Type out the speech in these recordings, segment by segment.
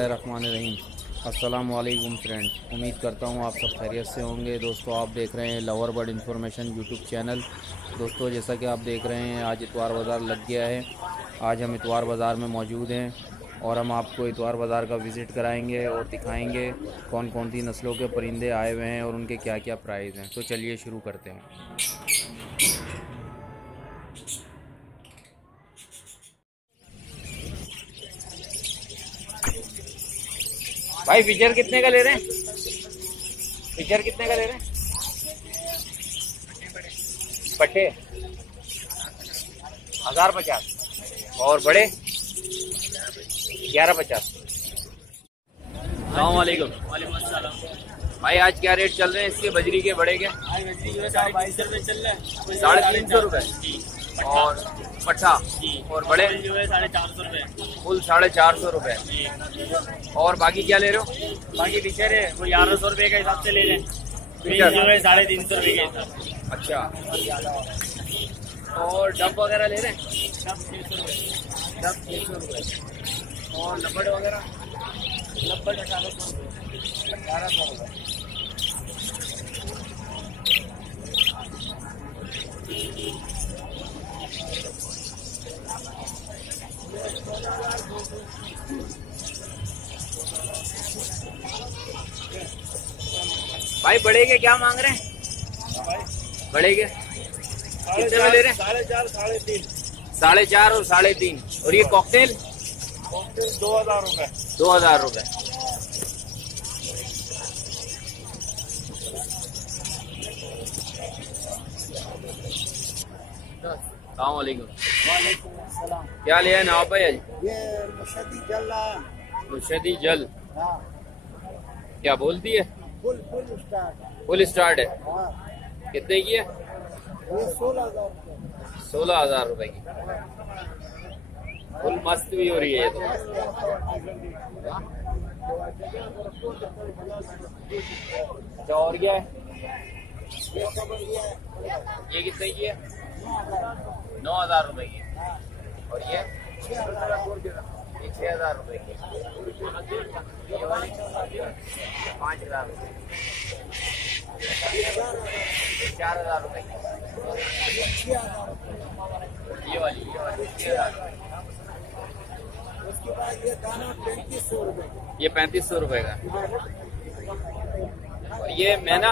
बिस्मिल्लाहिर्रहमानिर्रहीम। अस्सलाम वालेकुम फ्रेंड्स, उम्मीद करता हूँ आप सब खैरियत से होंगे। दोस्तों, आप देख रहे हैं lover bird information YouTube channel. दोस्तों, जैसा कि आप देख रहे हैं, आज इतवार बाज़ार लग गया है। आज हम इतवार बाज़ार में मौजूद हैं और हम आपको इतवार बाज़ार का विज़िट कराएंगे और दिखाएंगे कौन कौन सी नस्लों के परिंदे आए हुए हैं और उनके क्या क्या प्राइस हैं। तो चलिए शुरू करते हैं। भाई फिशर कितने का ले रहे हैं? फिशर कितने का ले रहे हैं? पट्टे 1050 और बड़े 1150। अस्सलामुअलैकुम। भाई आज क्या रेट चल रहे हैं इसके बजरी के बड़े के? बजरी जो है 22 रुपए चल रहा है। 350 रुपए और पट्टा और बड़े जो है 450 रुपए, फुल 450 रुपए। और बाकी क्या ले रहे हो? बाकी फिशर है वो 1100 रुपए के हिसाब से ले लें। फिशर जो है 350 रुपए के हिसाब से। अच्छा, और डब वगैरह ले रहे हैं? सब 600 रुपए। डब 600 रुपए और लबड़ वगैरह? लब्बड़ 1800 रुपए। 1800 रुपए। भाई बड़े के क्या मांग रहे हैं? बड़े के कितने में ले रहे हैं? 4.5 3.5 4.5 और 3.5। और ये कॉकटेल 2000 रुपए। 2000 रुपए। अस्सलामुअलैकुम। वालेकुम अस्सलाम। क्या लिया है नवाब भाई आज? ये मुर्शदी जल है। मुर्शदी जल हाँ, क्या बोलती है? Full start. फुल स्टार्ट है। हाँ, कितने की है? ये 16,000 रुपए। 16,000 रुपए की। फुल मस्त भी हो रही है ये तो। अच्छा, और क्या है? ये कितने की है? 9,000 रुपए की। और ये 6,000 रुपए की। ये वाली 5,000 रुपए, 4,000 रुपए की। ये वाली 6,000। उसके बाद ये दाना 3500 रुपए। ये 3500 रुपए का। और ये मैना?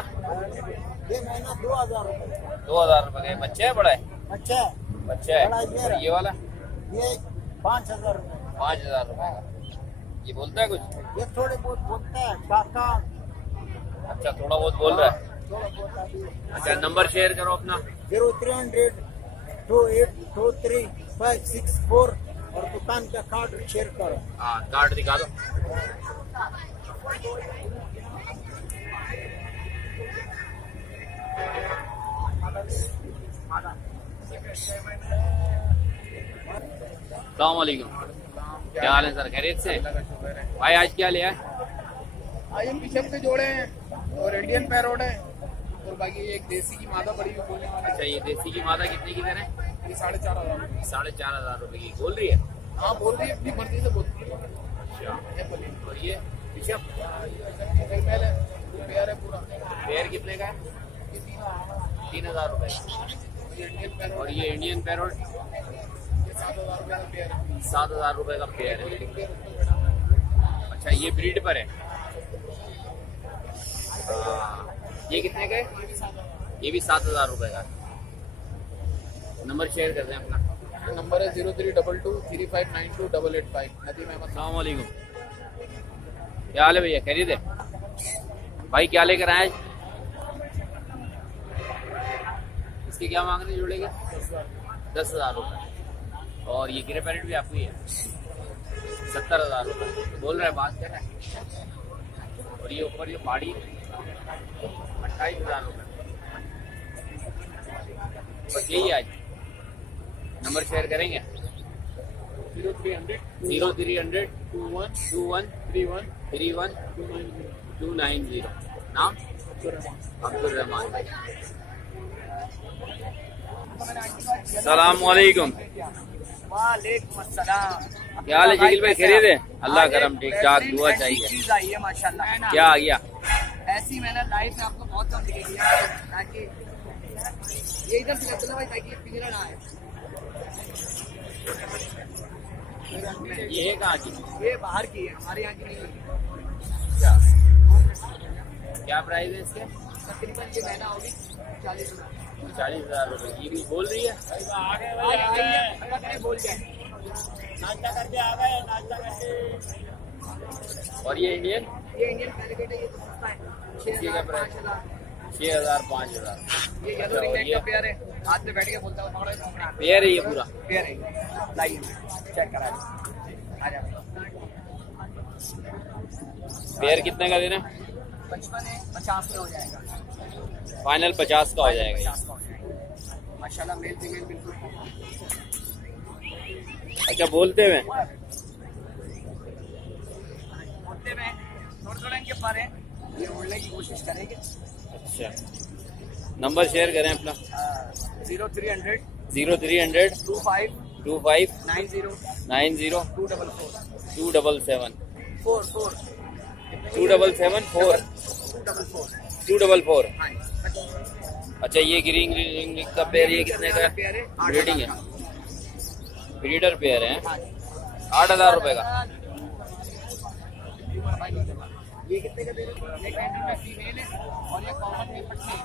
ये महीना 2000 रुपए। 2000 रुपए का। बच्चा है बड़ा है? अच्छा, बच्चा है। और ये वाला? ये 5000 रुपए। 5,000 रुपए का। ये बोलता है कुछ? ये थोड़े बहुत बोलता है काका। अच्छा, थोड़ा बहुत बोल रहा है। थोड़ा बहुत अभी। अच्छा, नंबर शेयर करो अपना। 0300 2823 564 और दुकान का कार्ड शेयर करो। हाँ, कार्ड दिखा दो। अस्सलामुअलैकुम। क्या हाल है सर? खैरियत से? भाई आज क्या लिया है? आज हम बिशप के जोड़े हैं और इंडियन पैरोट है और बाकी एक देसी की मादा पड़ी हुई बोलने वाला। अच्छा, ये देसी की मादा कितने की दे रहे हैं? ये 4,500। 4,500 रुपए की। बोल रही है? हाँ, बोल रही है, अपनी मर्जी से बोलती है। अच्छा, ये बोलिए। और ये बिशप फीमेल है, पेयर है पूरा। पेयर कितने का है? ये 3,000 रुपए। ये इंडियन पैरोट। और ये इंडियन पैरोट ये 7,000 रुपए का पेयर है। 7,000 रुपए का पेयर है। ब्रीडिंग पेयर होता है। अच्छा, ये ब्रीड पर है। ये कितने का है? ये भी 7,000 रुपए का। नंबर शेयर कर दें अपना। ये नंबर है 0322 3592 885। नदीम अहमद। अस्सलाम वालेकुम। क्या हाल है भैया? खैरियत है? भाई क्या लेकर आए? इसके क्या मांग रहे हैं जोड़े के? 10,000 रुपए। और ये गिरे पैरेट भी आपको ही है? 70,000 रुपए। बोल रहा है, बात कर रहा है। और ये ऊपर जो पहाड़ी 28,000 रुपए। बस यही आज। नंबर शेयर करेंगे? 0300 0300 21 21 31 31 290। नाम? अब्दुल रहमान भाई। सलाम वालेकुम। वालेकुम अस्सलाम। क्या हाल है जकील भाई, खैरियत है? अल्लाह करम ठीक ठाक, दुआ ऐसी चाहिए। चीज आई है माशाल्लाह। क्या आ गया? ऐसी मैंने लाइफ में आपको बहुत कम दिखेगी ताकि ये इधर से चलो भाई ताकि पिंजरा ना आए। ये है कहाँ की? ये बाहर की है, हमारे यहाँ की नहीं है। क्या प्राइस है इसके? तकरीबन ये महीना होगी 40,000। 40,000 रुपए। ये भी बोल रही है? बोल जाए नाश्ता करके आ गए, नाश्ता करके। और ये इंडियन? ये इंडियन कैलकुलेटर ये तो सस्ता है, इसी का 6,000 प्राइस 5,000। 6,000 5,000। ये येलो रिंग लाइट का पेयर है, हाथ में बैठ के बोलता हूँ पकड़ो पेयर है ये पूरा? पेयर है। लाइए चेक करा आ जाओ। पेयर कितने का दे रहे हैं? 55 है, 50 में हो जाएगा। फाइनल 50 का हो जाएगा ये। 50 का हो जाएगा माशाल्लाह। मेल फीमेल बिल्कुल अच्छा बोलते हुए होते में थोड़े इनके पर है, ये उड़ने की कोशिश करेंगे। अच्छा नंबर शेयर करें अपना। 0300 0300 25 25 90 90 244 277 44 277 4 244। 244। हाँ जी। अच्छा ये ग्रीन रिंग का पेयर ये कितने का है? पेयर है? ब्रीडिंग है, ब्रीडर पेयर है। हाँ जी। 8,000 रुपए का। ये कितने का दे रहे हो? ये कैंडी में फीमेल है और ये कॉमन में पट्टी है।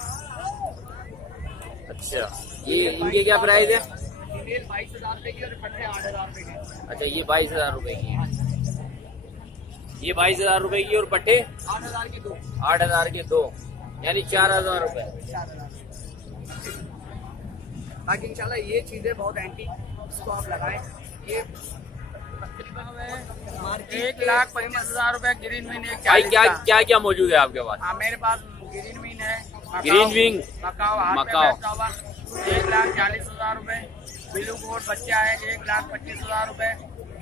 अच्छा ये इनके क्या प्राइस है? फीमेल 22,000 रुपए की और पट्टे 8,000 रुपए के। अच्छा ये 22,000 रुपए की है। ये 22,000 रुपए की और पट्टे 8,000 के दो। 8,000 के दो, यानी 4,000 रुपए। 4,000। बाकी इंशाल्लाह ये चीजें बहुत एंटी, इसको आप लगाएं। ये मार्केट 1,25,000 रुपए ग्रीन विंग। भाई क्या क्या क्या मौजूद है आपके पास? हाँ मेरे पास ग्रीन विंग है, ग्रीन विंग, मकाओ हाथ में मकाओ। बैठा हुआ 1,40,000 रुपए। ब्लू कोट बच्चा है 1,25,000 रुपए।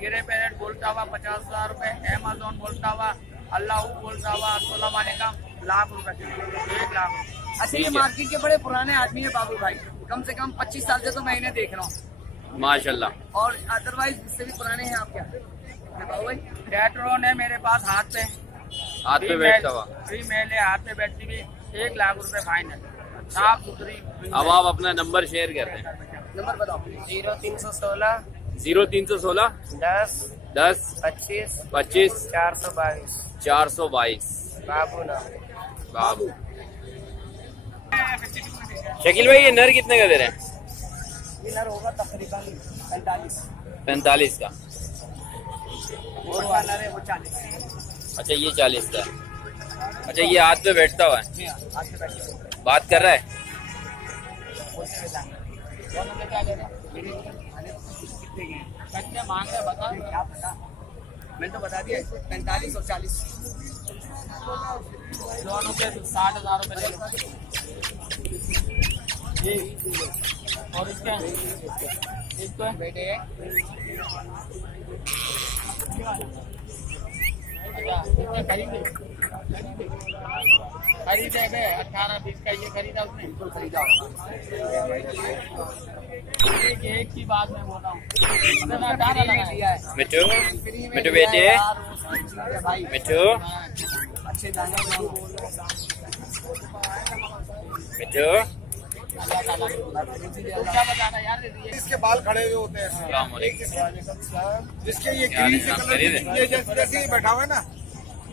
गिरे पैरेट बोलता हुआ 50,000 रुपए। अमेजोन बोलता हुआ, अल्लाह बोलता हुआ, अस्सलाम वालेकुम, लाख रुपए के 1 लाख। अच्छा ये मार्केट के बड़े पुराने आदमी है बाबू भाई, कम से कम 25 साल से तो मैं इन्हें देख रहा हूँ माशाल्लाह। और अदरवाइज इससे भी पुराने हैं आप क्या बाबू भाई? कैटरोन है मेरे पास हाथ पे, हाथ पे बैठता हुआ। फीमेल है हाथ पे बैठती हुई। 1 लाख रुपए फाइनल, साफ सुथरी। अब आप अपना नंबर शेयर कर दें। नंबर बताओ। 0316 0316 10 10 25 25 422 422। बाबू नाम। बाबू। शकील भाई ये नर कितने का दे रहे हैं? ये नर होगा तकरीबन 45 45 का। और वाला नर है वो 40। अच्छा ये 40 का। अच्छा ये हाथ पे बैठता हुआ है, हाथ से बैठिए बात कर रहा है। दोनों में क्या ले रहे हैं? कितने के हैं? कितने मांग रहे बता। क्या पता, मैंने तो बता दिया 45 और 40। दोनों के 60,000 रुपए ले लो। और इसको बेटे खरीदे गए 18-20 का ये खरीदा उसने। बिल्कुल खरीदा एक की बात मैं बोल रहा हूँ। दिया है मिठू फ्री में मिठू दिया बेटे, है यार, उसकी चीज़ है भाई। मिठू अच्छे दाने मिठू। क्या बताना यार, इसके बाल खड़े हुए होते हैं, अस्सलाम वालेकुम। जिसके ये क्या ग्रीन से नाम कलर खरीदे? ये जैसे ही बैठा हुआ है ना,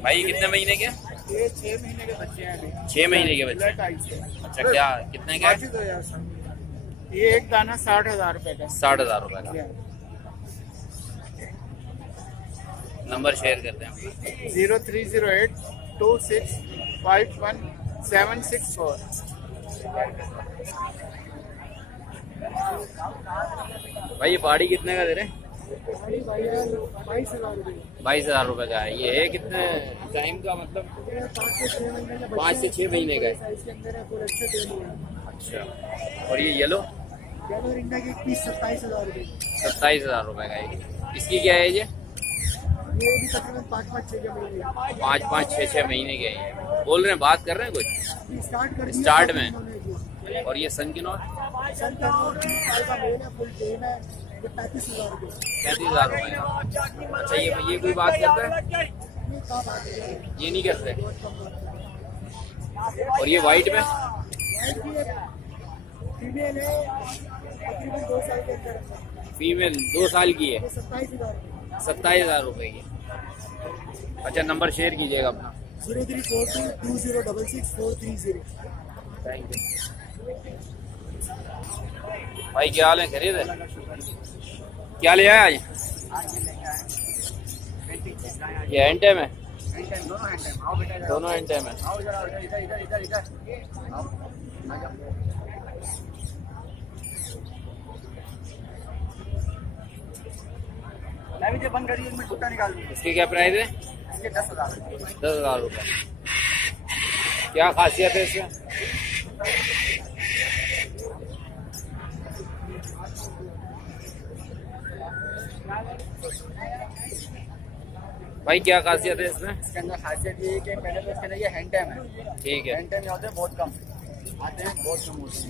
भाई कितने महीने के? ये 6 महीने के बच्चे हैं अभी। 6 महीने के बच्चे। ब्लड आई से। अच्छा क्या कितने का? बाकी तो यार ये एक दाना 60,000 रुपए का। 60,000 रुपए का। नंबर शेयर करते हैं। 0308 2651 764। भाई ये पहाड़ी कितने का दे रहे हैं? 22,000 रुपए। 22,000 रुपए का है। ये है कितने टाइम का, मतलब 5 से 6 महीने का है। इसके अंदर है पूरा अच्छा तेल है। अच्छा और ये येलो? येलो रिंडा की 27,000 रुपए। 27,000 रुपए का है। इसकी क्या है ये? ये भी तकरीबन 5-5-6 के महीने 5-5 6-6 महीने के हैं। बोल रहे हैं, बात कर रहे हैं कुछ स्टार्ट कर दिया स्टार्ट में। इन्होंने जी। और ये सन की नोट? सन का 3 साल का मेल है, फुल टेन है, 35,000 रुपये। 35,000 रुपये। अच्छा ये कोई बात करता है? ये नहीं करते। और ये वाइट में फीमेल है, तकरीबन 2 साल के अंदर। फीमेल 2 साल की है, 27,000 27,000 रुपये की। अच्छा नंबर शेयर कीजिएगा अपना। 03422066 थैंक यू भाई। क्या हाल है? खरीद है? क्या ले आए आज? ये हैंड टाइम है? दोनों हैंड टाइम है। बंद करिए, इसमें छुट्टा निकाल दीजिए। इसकी क्या प्राइस है? इसके 10,000। 10,000 रुपये। क्या खासियत है इसमें? भाई क्या खासियत है इसमें? इसके अंदर खासियत ये है कि पहले तो इसके अंदर ये हैंड टाइम है। ठीक है। हैंड टाइम होते हैं बहुत कम आते हैं, बहुत कम होते हैं।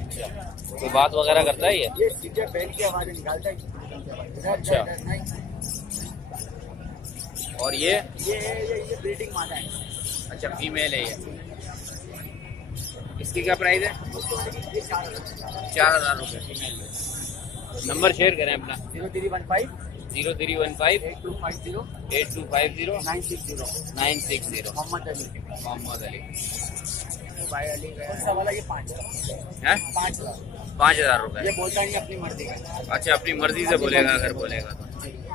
कोई बात वगैरह करता है ये? ये सीधे बैल की आवाज़ निकालता है। अच्छा। और ये ब्रीडिंग मादा है। अच्छा फीमेल है ये। इसकी क्या प्राइस है? 4,000 रुपये फीमेल। नंबर शेयर करें अपना। 0315 0315 8250 8250 960 मोहम्मद अली। भाई अली कौन वाला? ये 5 है 5,000 रुपये। ये बोलता नहीं अपनी मर्जी का। अच्छा अपनी मर्जी से बोलेगा अगर बोलेगा तो।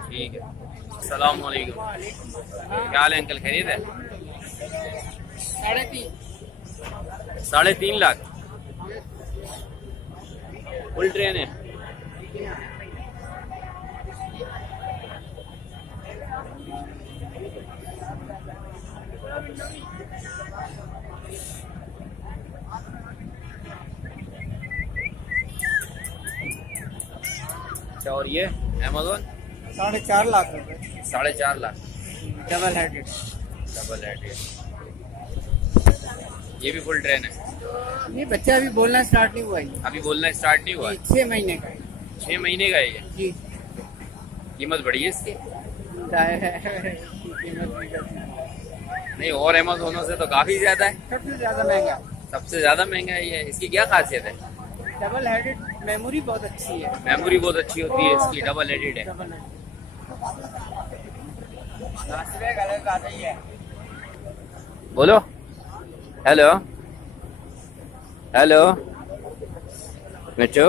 ठीक है। अस्सलाम वालेकुम। क्या हाल है अंकल? खरीद है? 3.5 लाख फुल ट्रेन है। अच्छा और ये अमेज़न 4.5 लाख रुपए। 4.5 लाख। Double headed. ये भी फुल ट्रेन है। नहीं, बच्चा अभी बोलना स्टार्ट नहीं हुआ है। अभी बोलना स्टार्ट नहीं हुआ है। 6 महीने का है। 6 महीने का है ये। जी। कीमत बढ़ी है इसकी? कीमत नहीं और अमेज़न से तो काफी ज्यादा है। सबसे ज्यादा महंगा। सबसे ज्यादा महंगा है ये। इसकी क्या खासियत है? डबल हेडेड, मेमोरी बहुत अच्छी है। मेमोरी बहुत अच्छी होती है इसकी। डबल हेडेड है। डबल बोलो हेलो हेलो मिट्टू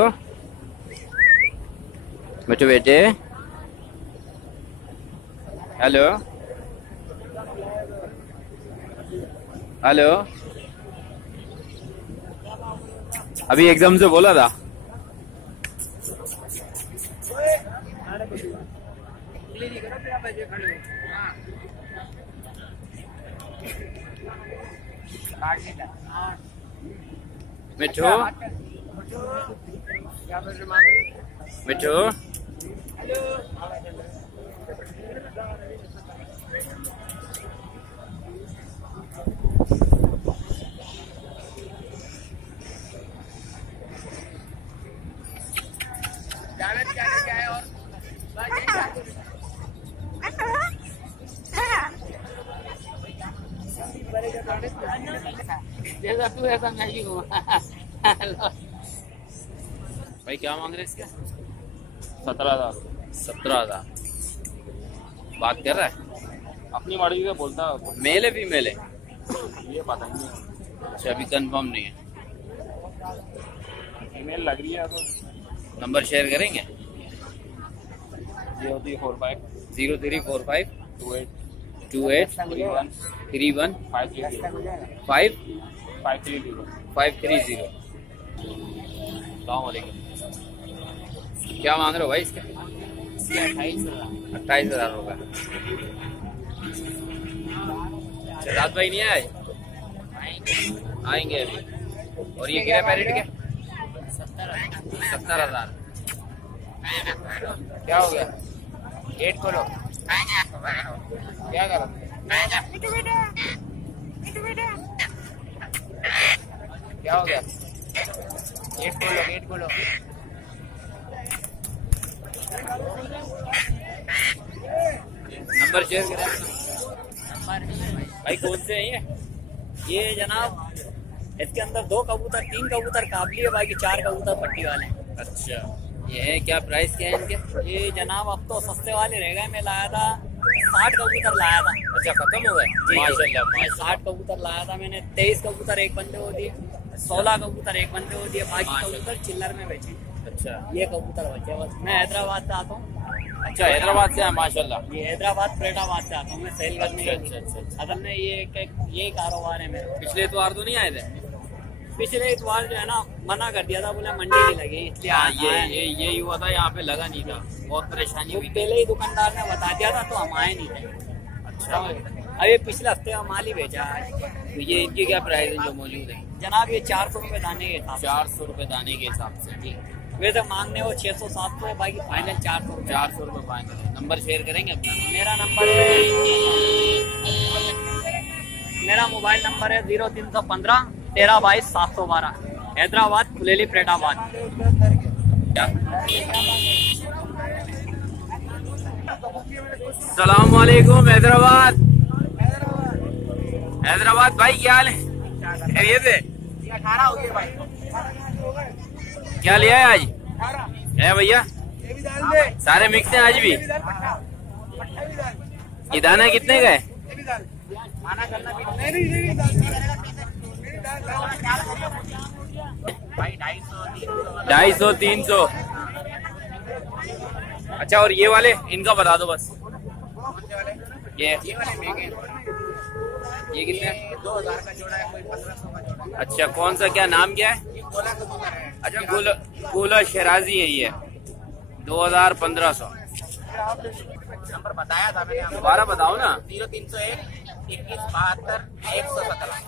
मिट्टू बेटे हेलो हेलो। अभी एकदम से बोला था। मिठू मिठू क्या है और जैसा तू ऐसा मैं ही हूँ। भाई क्या मांग रहे इसके? 17,000। 17,000 बात कर रहा है? अपनी मर्जी से बोलता है। मेल है फीमेल है? ये पता नहीं है। अच्छा अभी कंफर्म नहीं है। ईमेल लग रही है तो नंबर शेयर करेंगे? 0345 0345 28 28 31 31 530 530। 530। सलामुअलैकुम। क्या मांग रहे हो भाई इसका? 28,000 रुपये। शहजाद भाई नहीं आए? आएंगे अभी। और ये गिरा पैरेट के 70,000। क्या हो गया? गेट खोलो। क्या करो? क्या हो गया? गेट खोलो, गेट खोलो। नंबर शेयर करें भाई, कौन से हैं ये जनाब इसके अंदर 2 कबूतर 3 कबूतर काबली है, बाकी 4 कबूतर पट्टी वाले हैं। अच्छा, ये है क्या प्राइस क्या है इनके? ये जनाब अब तो सस्ते वाले रह गए। मैं लाया था 60 कबूतर लाया था। अच्छा, खत्म हो गए? माशाल्लाह 60 कबूतर लाया था मैंने। 23 कबूतर एक बंदे को दिए, 16 कबूतर एक बंदे को दिए, बाकी कबूतर चिल्लर में बेचे। अच्छा, ये कबूतर बचे बस। मैं हैदराबाद से आता हूँ। अच्छा हैदराबाद से है माशाल्लाह। ये हैदराबाद पेटाबाद से आता हूँ मैं सेल करने के लिए। अच्छा। असल में ये कारोबार है मेरा। पिछले इतवार तो नहीं आए थे? पिछले इतवार जो है ना मना कर दिया था, बोला मंडी नहीं लगी, इसलिए हाँ, आए यही हुआ था, यहाँ पे लगा नहीं था, बहुत परेशानी वो हुई थी। पहले ही दुकानदार ने बता दिया था तो हम आए नहीं थे। अच्छा, अभी पिछले हफ्ते हम माल ही बेचा है। तो ये इनकी क्या प्राइस है जो मौजूद है? जनाब ये 400 रुपए दाने के हिसाब से। 400 रुपए दाने के हिसाब से जी। वैसे मांगने वो 600-700 है, बाकी फाइनल 400 रुपए। 400 रुपए फाइनल है। नंबर शेयर करेंगे अपना? मेरा मोबाइल नंबर है 0315 1322 712, हैदराबाद खुलेली पेटाबाद। सलाम वालेकुम हैदराबाद। हैदराबाद भाई क्या हाल है? खैरियत है? क्या लिया है आज? है भैया सारे मिक्स हैं आज भी? ये दाना कितने का है? भाई 250-300। अच्छा, और ये वाले इनका बता दो बस। ये कितने? 2000 का जोड़ा है, कोई 1500 का जोड़ा है। अच्छा, कौन सा, क्या नाम क्या है? ये गोला कबूतर है। अच्छा, गोला शराजी है ये। 2000-1500। नंबर बताया था मैंने आपको। दोबारा बताओ ना। 0301 2172 117।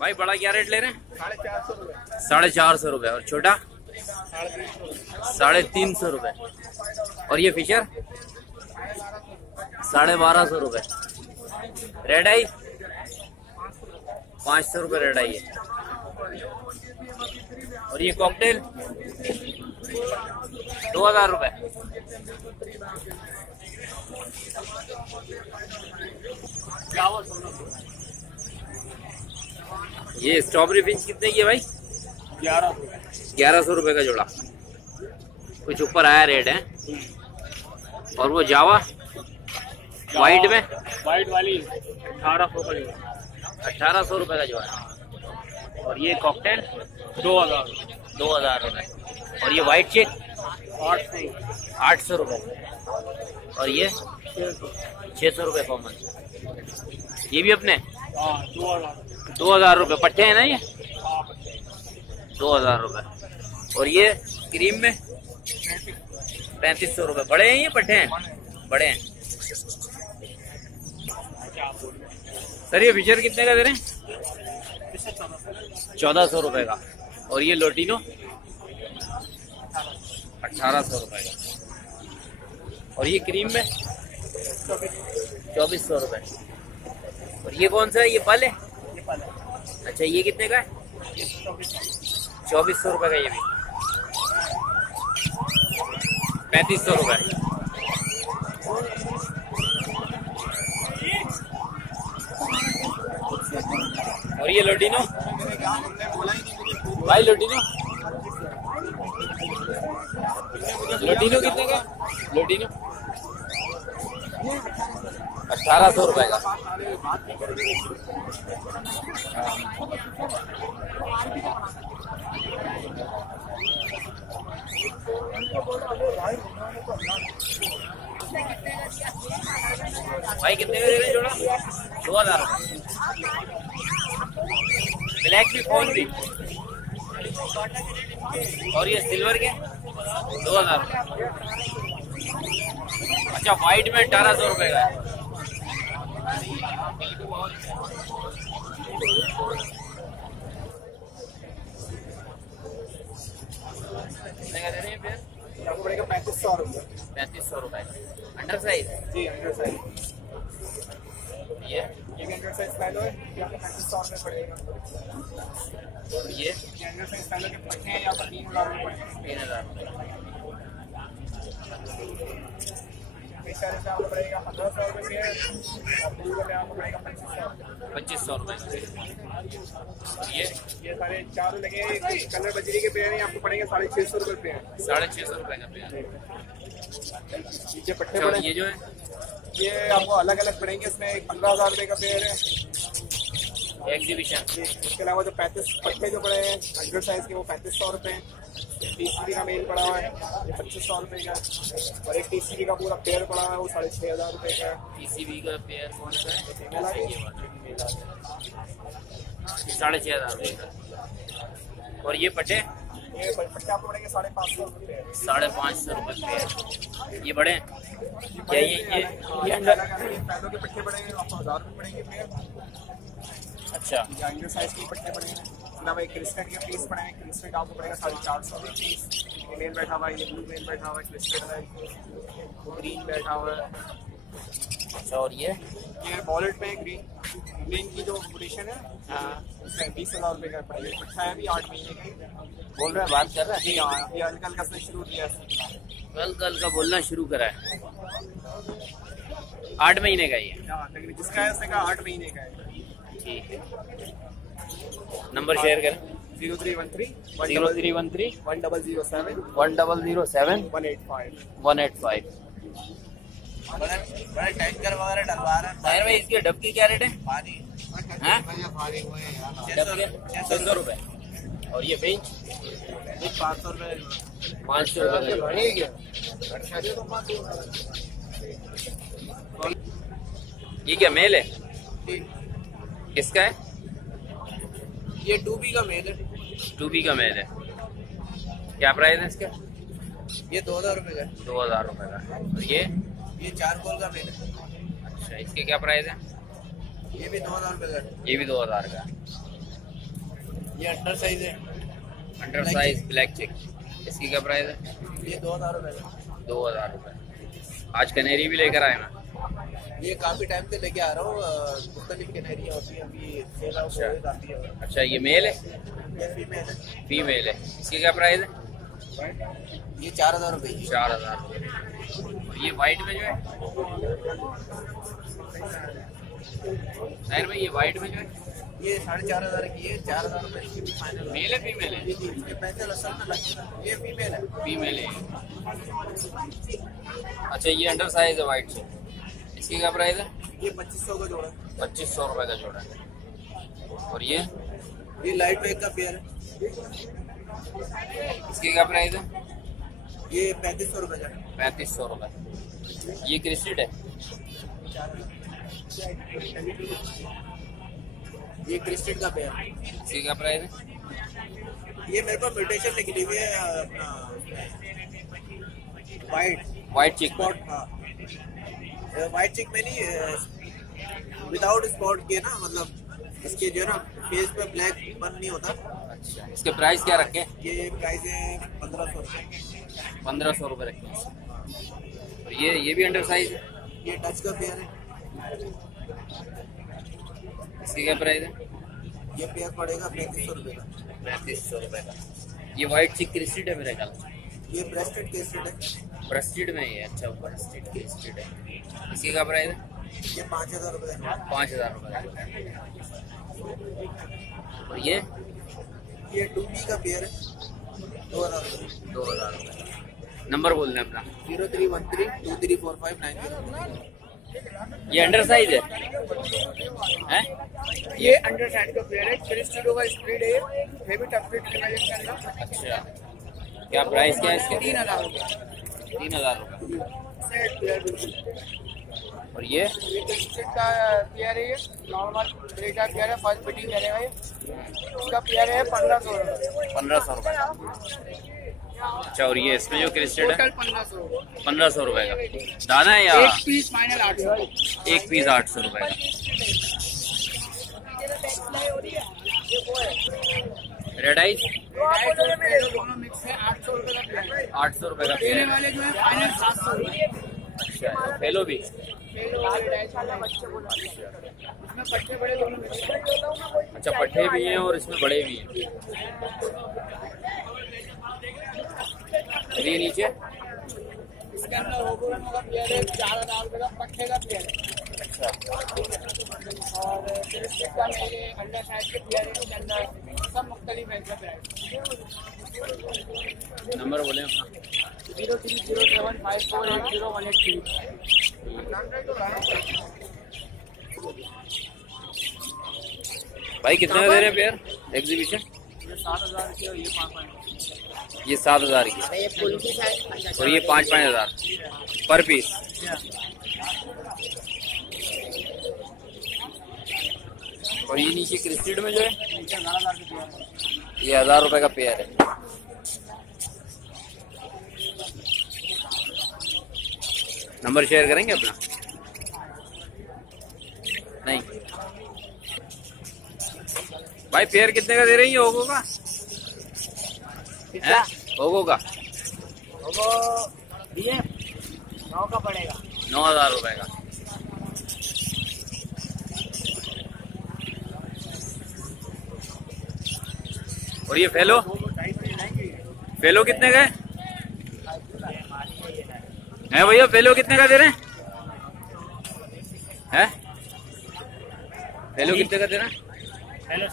भाई बड़ा क्या रेट ले रहे हैं? 450 रुपए। 450 रुपए। और छोटा? 350 रुपए। और ये फिशर 1250 रुपए। रेड आई 500 रुपए रेड आई है। और ये कॉकटेल 2000 रुपए। ये स्ट्रॉबेरी फिंच कितने की है भाई? 1100 रुपए का जोड़ा। कुछ ऊपर आया रेट है। और वो जावा वाइट में? वाइट वाली 1800 का जोड़ा। 1800 रुपए का जोड़ा। और ये कॉकटेल 2000 रुपए। और ये व्हाइट चेक 800 रुपए। और ये 600 रुपए कॉमन। ये भी अपने 2000 रुपए। पट्टे हैं ना ये? 2000 रुपए। और ये क्रीम में 3500 रुपए। बड़े हैं ये पट्टे हैं? बड़े हैं। सर ये फिशर कितने का दे रहे हैं? 1400 रुपए का। और ये लोटिनो 1800 रुपए का। और ये क्रीम में 2400 रुपए। और ये कौन सा है? ये पल है? अच्छा, ये कितने का है? 2400 रुपए का। ये भी 3500 रुपए। और ये लोटिनो भाई, लोटिनो कितने का? लोटिनो 1800 रुपए का। भाई कितने का दे रहे हैं जोड़ा? 2000 रुपए। ब्लैक भी, फोन भी। और ये सिल्वर के 2000 रुपए। अच्छा, व्हाइट में 1800 रुपए का है। कितने का दे रहे हैं फिर? आपको पड़ेगा 3500 रुपए। 3500 रुपए। Under size? जी, अंडर साइज। ये अंडर साइज पहले है, ये आपको 3500 रुपए पड़ेगा। ये अंडर साइज पहले के पट्टे हैं, यहाँ पर 3000 रुपए पड़ेगा। 3000 रुपए। इस तरह से आपको पड़ेगा 1500 रुपये पेयर और ब्लू में आपको पड़ेगा 2500 2500 रुपये। ये सारे चारों लगे कलर बजरी के पेयर हैं, आपको पड़ेंगे 650 रुपये पेयर। 650 रुपये का पेयर। नीचे पट्टे अच्छा, पड़े ये जो है ये आपको अलग अलग पड़ेंगे, इसमें 15,000 रुपये का पेयर है। एग्जीबिशन। इसके अलावा जो 35 पट्टे जो पड़े हैं 100 साइज के वो 3500 रुपये हैं। TCB का मेल पड़ा हुआ है ये 2500 रुपये का, और एक TCB का पूरा पेयर पड़ा हुआ है वो 6,500 रुपये का है। TCB का पेयर कौन सा है? मेल आ गया। 6,500 रुपये का। और ये पट्टे ये पट्टे आपको पड़ेंगे 550 रुपये। 550 रुपये पेयर। ये बड़े हैं क्या? ये अंडर पैदों के पट्टे पड़ेंगे आपको 1000 रुपये पड़ेंगे पेयर। अच्छा, या अंडर साइज के पट्टे पड़ेंगे। अलावा एक क्रिस्टल के पीस पड़े हैं, क्रिस्टल का आपको पड़ेगा 450 रुपये पीस। ये मेल बैठा हुआ है, ये ब्लू मेल बैठा हुआ है, क्रिस्टल है, ग्रीन बैठा हुआ है। अच्छा, और ये वॉलेट में ग्रीन की जो पोजीशन है उसमें 20,000 रुपये का पड़ेगा। पट्टा है अभी 8 महीने का बोल रहे हैं, बात कर रहा है? जी हाँ, ये हल्का हल्का से शुरू किया है। कल का बोलना शुरू करा है। 8 महीने का ये। हाँ, लेकिन जिसका है उसने कहा 8 महीने का है। ठीक है, नंबर शेयर करें। 0313 0313 1007 1007 185। 185। बड़ा टैंकर वगैरह डलवा रहे हैं। ताहिर भाई, इसके डब की क्या रेट है? पानी हाँ? 600 रुपये। और ये बेंच 500 रुपये। 500 रुपये। ये क्या मेल है? किसका है? ये 2B का मेल है। 2B का मेल है। क्या प्राइस है इसका? ये 2000 रुपये का। 2000 रुपये का। और ये 4 कॉल का मेल है। अच्छा, इसके क्या प्राइस है? ये भी 2000 रुपये का। ये भी 2000 का। ये अंडर साइज है। Under size black check. इसकी क्या प्राइस है? ये 2000 रुपये का। 2000 रुपये। आज कनेरी भी लेकर आए मैं। ये काफी टाइम से लेके आ रहा हूँ। मुख्तलिफ कैनेरी होती है, अभी सेल आउट हो जाती है। अच्छा, ये मेल है? ये फीमेल है। फीमेल है। इसकी क्या प्राइस है? ये 4000 रुपये की। 4000 रुपये। और ये वाइट में जो है ताहिर भाई, ये वाइट में जो है ये 4500 की है। 4000 रुपये की फाइनल। मेल है फीमेल है? ये पैसे लसन में लगेगा। ये फीमेल है। फीमेल है। अच्छा, ये अंडर साइज है वाइट से। इसकी क्या प्राइस है? ये 2500 का जोड़ा है। 2500 रुपये का जोड़ा है। और ये लाइट वेट का पेयर है। इसकी क्या प्राइस है? ये 3500 रुपये का। 3500 रुपये। ये क्रिस्टेड है? ये क्रिस्टेड का पेयर है। इसकी क्या प्राइस है? ये मेरे पास म्यूटेशन निकली हुई है अपना वाइट चिक। स्पॉट। हाँ, वाइट चिक में नहीं, विदाउट स्पॉट के ना, मतलब इसके जो है ना फेस पे ब्लैक बन नहीं होता। अच्छा, इसके प्राइस क्या रखे? ये प्राइस है 1500 रुपये। 1500 रुपये रखे। और ये भी अंडर साइज है? ये टच का पेयर है। इसकी क्या प्राइस है? ये पेयर पड़ेगा 3500 रुपये का। 3500 रुपये का। ये वाइट चिक क्रिस्टेड है मेरे ख्याल से। ये ब्रेस्टेड केस्टेड है। ब्रेस्टेड में ही है। अच्छा, ब्रेस्टेड क्रिस्टेड है। इसकी क्या प्राइस है? ये 5000 रुपये का। 5000 रुपये। और ये 2B का पेयर है। 2000 रुपये। 2000 रुपये। नंबर बोलना अपना। 0313 234590। ये अंडर साइज है? हैं? ये अंडर साइड का पेयर है। क्रिस्टेड होगा, स्प्रेड है, हेवी टफलेट लेना है इसके अंदर। अच्छा, क्या प्राइस क्या है इसके? 3000 रुपये। 3000 रुपये। सेट पेयर बिल्कुल। और ये क्रिस्टेड का पेयर है। ये नॉर्मल ब्रेड का पेयर है, फर्स्ट फिटिंग करेगा। ये इसका पेयर है 1500 रुपये। 1500 रुपये। अच्छा, और ये इसमें जो क्रिस्टेड है? टोटल 1500 रुपये। 1500 रुपये का दाना है या एक पीस फाइनल 800। एक पीस 800 रुपये का? रेड आइज दोनों मिक्स है। 800 रुपये का पेयर है। 800 रुपये का देने पेयर है। वाले जो है फाइनल 700 रुपये। अच्छा, फेलो भी? उसमें पट्टे बड़े दोनों मिक्स है। अच्छा, पट्टे भी हैं और इसमें बड़े भी हैं। और ये नीचे के अंदर होगुरन का पेयर है 4000 रुपये का, पट्टे का पेयर है। अच्छा, और फिलिस्टिक का मेरे अंडर साइज के पेयर है के अंदर सब मुख्तलिफ है इसका प्राइस। नंबर बोले अपना। 0307548018 भाई कितने का दे रहे हैं पेयर एग्जीबिशन? ये 7000 की और ये 5,500। ये 7000 की और ये 5,500 पर पीस। और ये नीचे क्रिस्टेड में जो है नीचे 1000 की पेयर है। ये 1000 रुपए का पेयर है। नंबर शेयर करेंगे अपना? नहीं भाई, पेयर कितने का दे रही है होगो का? होगो का वो ये 9 का पड़ेगा, 9,000 रुपए का। और ये फेलो कितने का है भैया? फेलो कितने का दे रहे हैं? फेलो कितने का दे रहे हैं? पहले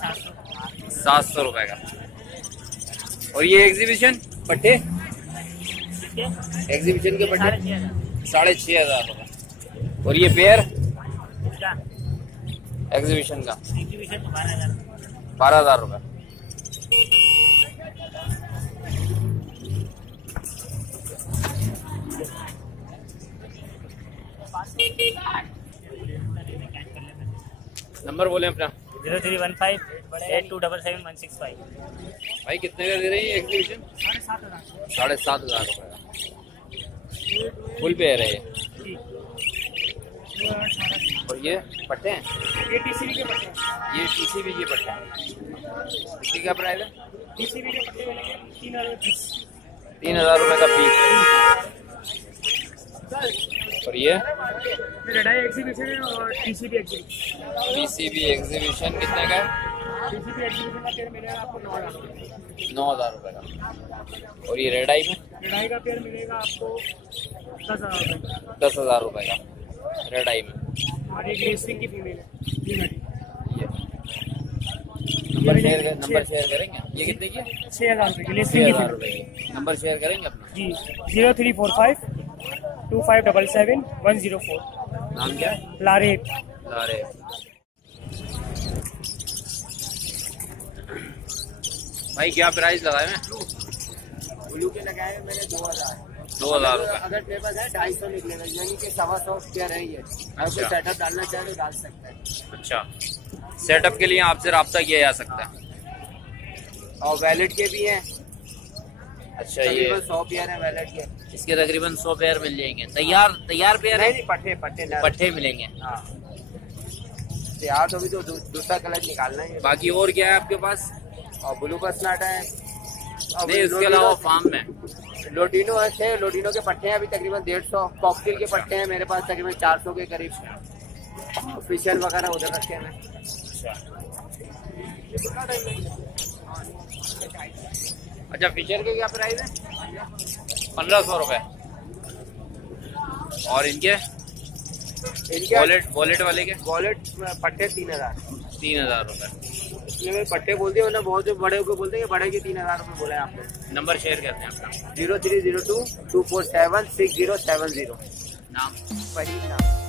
700 रुपए का। और ये एग्जीबिशन पट्टे, एग्जीबिशन के पट्टे 6,500 रुपए। और ये पेयर एग्जीबिशन का 12,000 रुपए। नंबर बोले अपना। 031582777165। भाई कितने का दे रही है एग्जीबिशन? 7,500 रुपए का फुल पेयर है ये। और ये पट्टे हैं, ये टीसीबी के पट्टे हैं। ये टीसीबी के पट्टे हैं। इसकी क्या प्राइस है? टीसीबी के पट्टे मिलेंगे 3,000 पीस। 3,000 रुपए का पीस। और ये रेडाई एग्जीबिशन है और टीसीबी एग्जीबिशन। टीसीबी एग्जीबिशन कितने का है? टीसीबी एग्जीबिशन का पेयर मिलेगा आपको 9,000 रुपये। 9,000 रुपए का। और ये रेडाई में रेडाई का पेयर मिलेगा आपको 10,000 रुपये। 10,000 रुपए का रेडाई में। और ये ग्लेसिंग की फीमेल है। ये नंबर शेयर करेंगे? ये कितने की है? 6,000 रुपये की ग्लेसिंग की 6,000 फीमेल। रुपए की। नंबर शेयर करेंगे अपना? जी 034525777104। नाम क्या है? लारेट। अरे भाई क्या प्राइस लगाए हैं? ब्लू के लगाए हैं मैंने 2,000। 2,000 रुपए। अगर टेबल है 250 निकलेगा, यानी कि 125 पेयर है ये। अगर कोई सेटअप डालना चाहे तो डाल सकता है। अच्छा, सेटअप के लिए आपसे राब्ता किया जा सकता है। और वैलेट के भी हैं। अच्छा, ये तकरीबन 100 पेयर है वैलेट के। इसके तकरीबन 100 पेयर मिल जाएंगे। तैयार पेयर है? नहीं, पट्टे नर। पट्टे मिलेंगे। हाँ यार, तो अभी तो दूसरा कलर निकालना है। बाकी और क्या है आपके पास? और ब्लू का स्नाटा है। नहीं, उसके अलावा फार्म में लोटिनो है। लोटिनो के पट्टे हैं अभी तकरीबन 150। कॉकटेल के पट्टे हैं मेरे पास तकरीबन 400 के करीब। फिशर वगैरह उधर रखे हैं। अच्छा, फिशर के क्या प्राइस है? 1,500 रुपए। और इनके वॉलेट वाले के? वॉलेट पट्टे 3,000। 3,000 रुपए। इसलिए मैं पट्टे बोल दिया, वरना बहुत बड़े को बोलते हैं, बड़े के 3,000 रुपए बोला है आपको। नंबर शेयर करते हैं अपना। 0302247607 नाम? वही नाम।